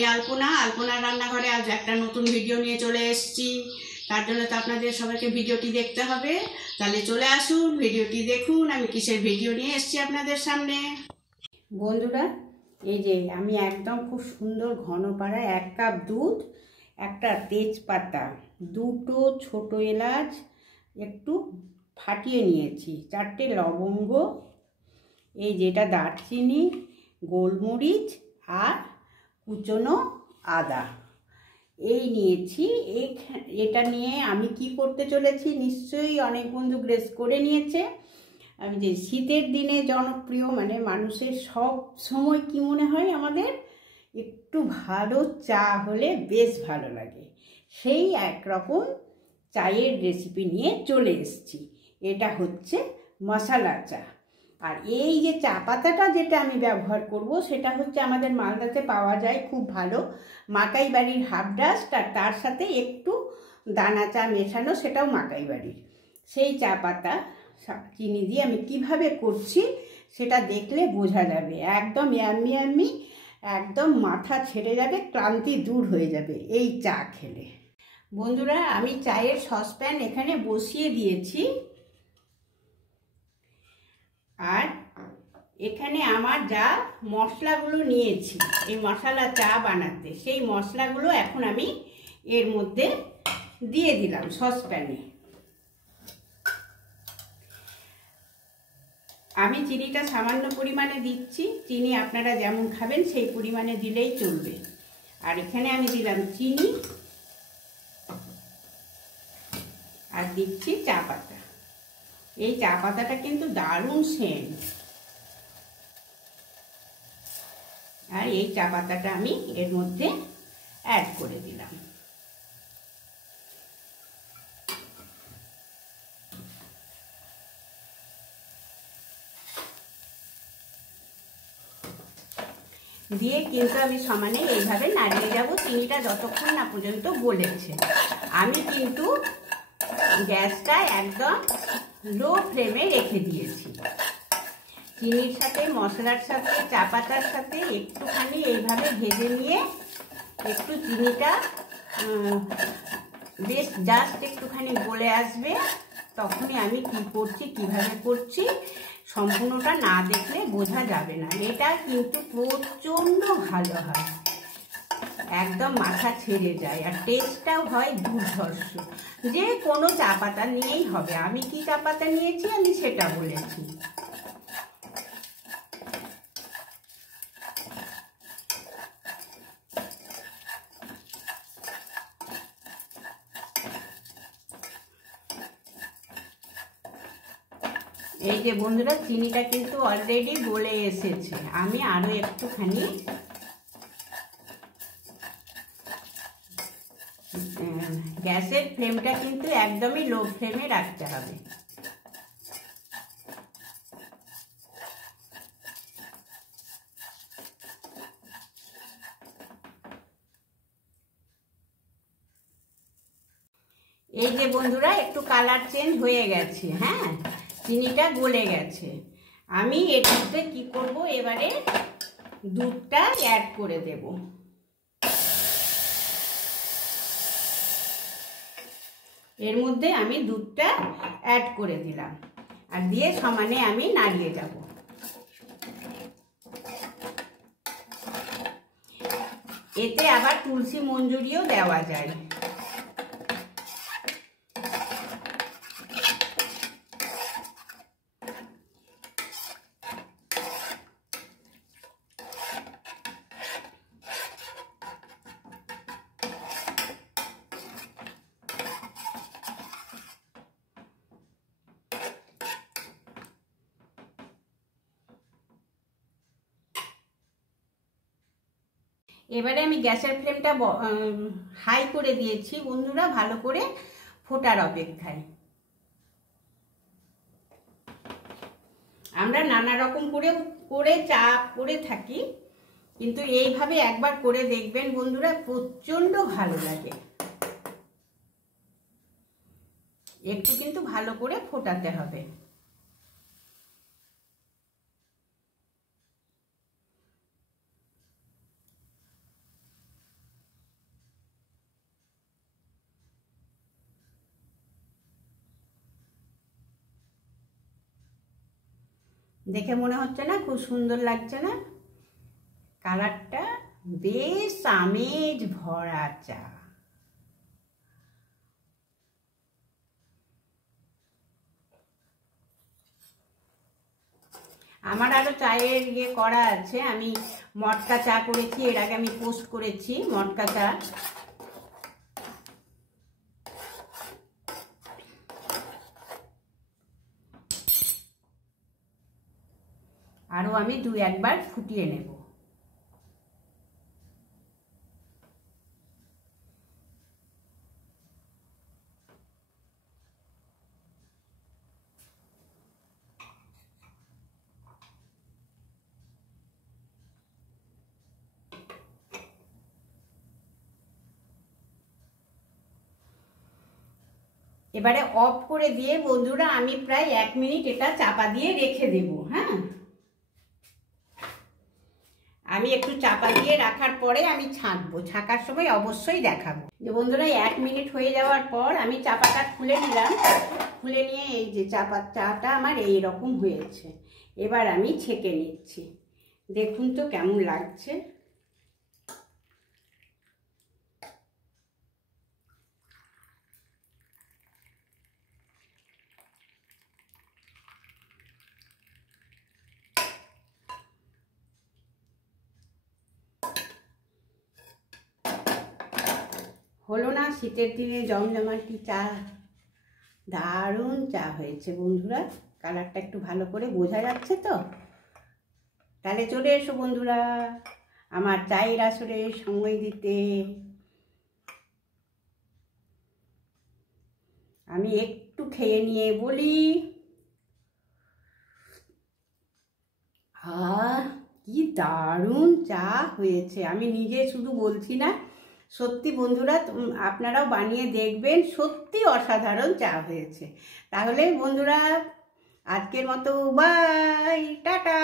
আমি আলপনার রান্নাঘরে আজ একটা নতুন ভিডিও নিয়ে চলে এসেছি। তার জন্য তো আপনাদের সবাইকে ভিডিওটি দেখতে হবে। তাহলে চলে আসুন, ভিডিওটি দেখুন আমি কিসের ভিডিও নিয়ে এসেছি আপনাদের সামনে। বন্ধুরা, এই যে আমি একদম খুব সুন্দর ঘন পাড়া 1 কাপ দুধ, একটা তেজপাতা, 2টো ছোটো এলাচ একটু ফাটিয়ে নিয়েছি, 4টে লবঙ্গ, এই যেটা দারচিনি, গোলমরিচ আর কুচনো আদা এই নিয়েছি। এটা নিয়ে আমি কি করতে চলেছি নিশ্চয়ই অনেক বন্ধু গ্রেস করে নিয়েছে। আমি যে শীতের দিনে জনপ্রিয়, মানে মানুষের সব সময় কি মনে হয় আমাদের একটু ভালো চা হলে বেশ ভালো লাগে, সেই একরকম চায়ের রেসিপি নিয়ে চলে এসেছি। এটা হচ্ছে মশালা চা। আর এই যে চা পাতাটা যেটা আমি ব্যবহার করব সেটা হচ্ছে আমাদের মালদাতে পাওয়া যায় খুব ভালো, মাকাই বাড়ির হাফ ডাস্ট, আর তার সাথে একটু দানা চা মেশানো, সেটাও মাকাই বাড়ির। সেই চা পাতা চিনি দিয়ে আমি কিভাবে করছি সেটা দেখলে বোঝা যাবে। একদম ইয়াম্মি ইয়াম্মি, একদম মাথা ছেড়ে যাবে, ক্লান্তি দূর হয়ে যাবে এই চা খেলে। বন্ধুরা, আমি চায়ের সসপ্যান এখানে বসিয়ে দিয়েছি, আর এখানে আমার যা মশলাগুলো নিয়েছি এই মশলা চা বানাতে, সেই মশলাগুলো এখন আমি এর মধ্যে দিয়ে দিলাম সসপ্যানে। আমি চিনিটা সামান্য পরিমাণে দিচ্ছি, চিনি আপনারা যেমন খাবেন সেই পরিমাণে দিলেই চলবে। আর এখানে আমি দিলাম চিনি, আর দিচ্ছি চা পাতা। এই চা পাতাটা কিন্তু দারুণ সেন্ট, আর এই চা পাতাটা আমি এর মধ্যে অ্যাড করে দিলাম। দিয়ে কিন্তু আমি সমানে এইভাবে নাড়িয়ে যাব চিনিটা যতক্ষণ না পর্যন্ত গলেছে। আমি কিন্তু গ্যাসটা একদম লো ফ্লেমে রেখে দিয়েছি। চিনির সাথে, মশলার সাথে, চা পাতার সাথে একটুখানি এইভাবে ভেজে নিয়ে একটু চিনিটা বেশ জাস্ট একটুখানি গলে আসবে, তখনই আমি কি করছি, কিভাবে করছি সম্পূর্ণটা না দেখলে বোঝা যাবে না। এটা কিন্তু প্রচণ্ড ভালো হয়, একদম মাথা ছেড়ে যায়, আর টেস্টটাও হয় দুর্ধর্ষ। যে কোনো চা পাতা নিয়েই হবে। আমি কি চা পাতা নিয়েছি আমি সেটা বলেছি। এই যে বন্ধুরা, চিনিটা কিন্তু অলরেডি গলে এসেছে। আমি আরো একটুখানি গ্যাসের ফ্লেমটা কিন্তু একদমই লো ফ্লেমে রাখতে হবে। এই যে বন্ধুরা, একটু কালার চেঞ্জ হয়ে গেছে, হ্যাঁ, চিনিটা গলে গেছে। আমি এটাতে কি করব, এবারে দুধটা অ্যাড করে দেব। এর মধ্যে আমি দুধটা অ্যাড করে দিলাম, আর দিয়ে সমানে আমি নাড়িয়ে যাব। এতে আবার তুলসী মঞ্জুরিও দেওয়া যায়। এবারে আমি গ্যাসের ফ্লেমটা হাই করে দিয়েছি বন্ধুরা, ভালো করে ফোটার অপেক্ষায়। আমরা নানা রকম করে চা করে থাকি, কিন্তু এইভাবে একবার করে দেখবেন বন্ধুরা, প্রচন্ড ভালো লাগে। একটু কিন্তু ভালো করে ফোটাতে হবে। দেখে মনে হচ্ছে না খুব সুন্দর লাগছে না? কালারটা বেশ আমেজ ভরা চা। আমার আরও চায়ের করা আছে। আমি মটকা চা করেছি, এর আগে আমি পোস্ট করেছি মটকা চা। আরও আমি 2-1 বার ফুটিয়ে নেব। এবারে অফ করে দিয়ে বন্ধুরা আমি প্রায় 1 মিনিট এটা চাপা দিয়ে রেখে দেব। হ্যাঁ, আমি একটু চাপা দিয়ে রাখার পরে আমি ছাঁকবো। ছাঁকার সময় অবশ্যই দেখাবো। যে বন্ধুরা 1 মিনিট হয়ে যাওয়ার পর আমি চাপাটা খুলে নিলাম। খুলে নিয়ে এই যে চাটা আমার এই রকম হয়েছে। এবার আমি ছেঁকে নিচ্ছি। দেখুন তো কেমন লাগছে। হলো না শীতের দিনে জমজমাটি চা? দারুণ চা হয়েছে বন্ধুরা। কালারটা একটু ভালো করে বোঝা যাচ্ছে তো? তাহলে চলে এসো বন্ধুরা আমার চায়ের আসরে সময় দিতে। আমি একটু খেয়ে নিয়ে বলি, কি দারুণ চা হয়েছে। আমি নিজে শুধু বলছি না, সত্যি বন্ধুরা আপনারাও বানিয়ে দেখবেন, সত্যি অসাধারণ চা হয়েছে। তাহলে বন্ধুরা আজকের মতো বাই, টাটা।